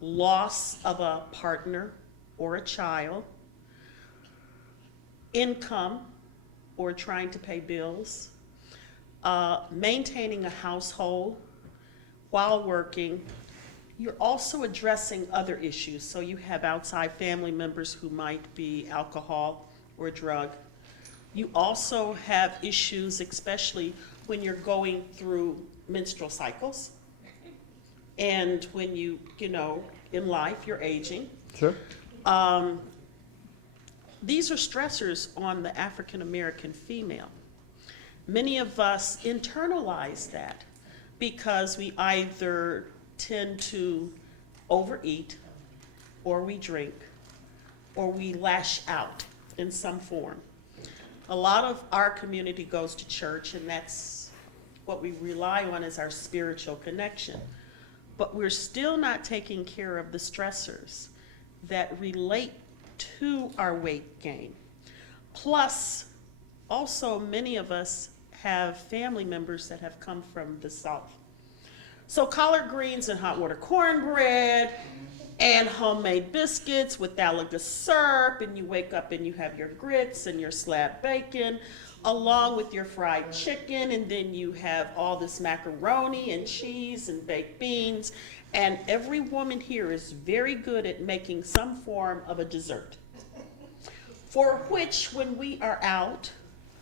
loss of a partner or a child, income or trying to pay bills, maintaining a household while working. You're also addressing other issues. So you have outside family members who might be alcohol or drug. You also have issues, especially when you're going through menstrual cycles. And when you know, in life, you're aging. Sure. These are stressors on the African American female. Many of us internalize that. because we either tend to overeat, or we drink, or we lash out in some form. A lot of our community goes to church, and that's what we rely on as our spiritual connection. But we're still not taking care of the stressors that relate to our weight gain. Plus, also many of us have family members that have come from the South. So collard greens and hot water cornbread and homemade biscuits with Gallagher syrup, and you wake up and you have your grits and your slab bacon, along with your fried chicken, and then you have all this macaroni and cheese and baked beans. And every woman here is very good at making some form of a dessert, for which when we are out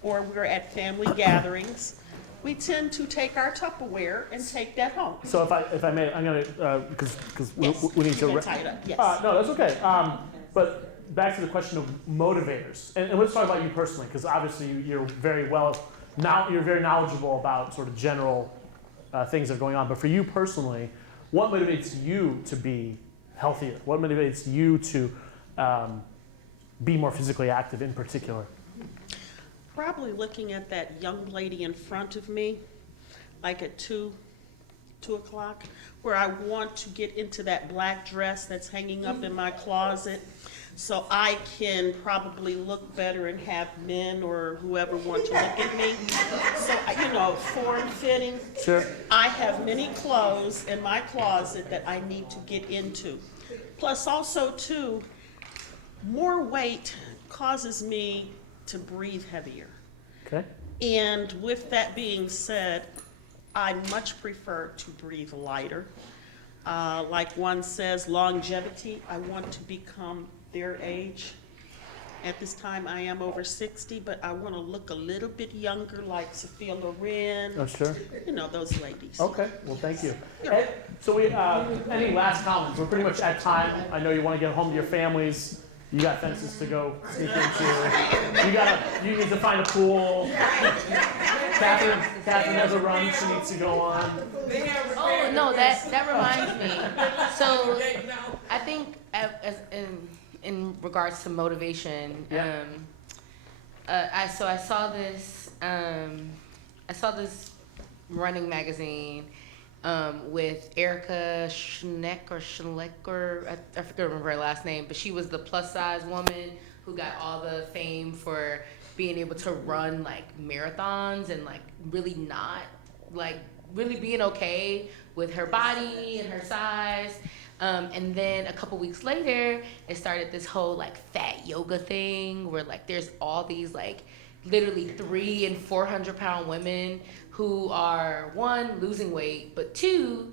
or we're at family gatherings, we tend to take our Tupperware and take that home. So if I may, I'm gonna, because Yes, we need to. you can tie it up, yes. No, that's okay. But back to the question of motivators, and let's talk about you personally, because obviously you're very you're very knowledgeable about sort of general things that are going on. But for you personally, what motivates you to be healthier? What motivates you to be more physically active in particular? Probably looking at that young lady in front of me, like at 2 o'clock, where I want to get into that black dress that's hanging up in my closet, so I can probably look better and have men or whoever want to look at me. So, form-fitting. Sure. I have many clothes in my closet that I need to get into. Plus also too, more weight causes me to breathe heavier. Okay. And with that being said, I much prefer to breathe lighter. Like one says, longevity, I want to become their age. At this time, I am over 60, but I want to look a little bit younger, like Sophia Loren. Oh, sure. Those ladies. Okay. Well, thank you. You're And so any last comments? We're pretty much at time. I know you want to get home to your families. You got fences to go sneak into. You need to find a pool. Catherine has a run she needs to go on. Oh no, that reminds me. So I think in regards to motivation, Yeah. I saw this running magazine with Erica Schnecker. I forget to remember her last name, but she was the plus size woman who got all the fame for being able to run like marathons and like really being okay with her body and her size. And then a couple weeks later, it started this whole like fat yoga thing where like there's all these like literally 300 and 400 pound women who are one, losing weight, but two,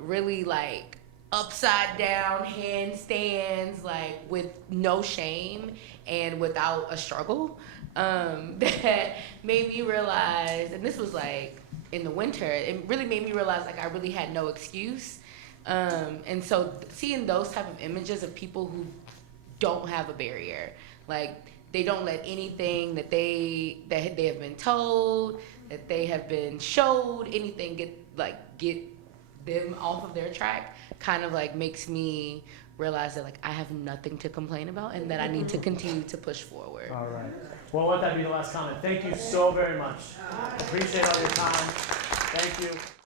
really like upside down handstands, like with no shame and without a struggle. That made me realize, and this was like in the winter, it really made me realize like I really had no excuse. And so seeing those type of images of people who don't have a barrier, like they don't let anything that they have been told, that they have been showed, anything get them off of their track, kind of like makes me realize that like I have nothing to complain about and that I need to continue to push forward. All right. Well, let that be the last comment. Thank you so very much. Appreciate all your time. Thank you.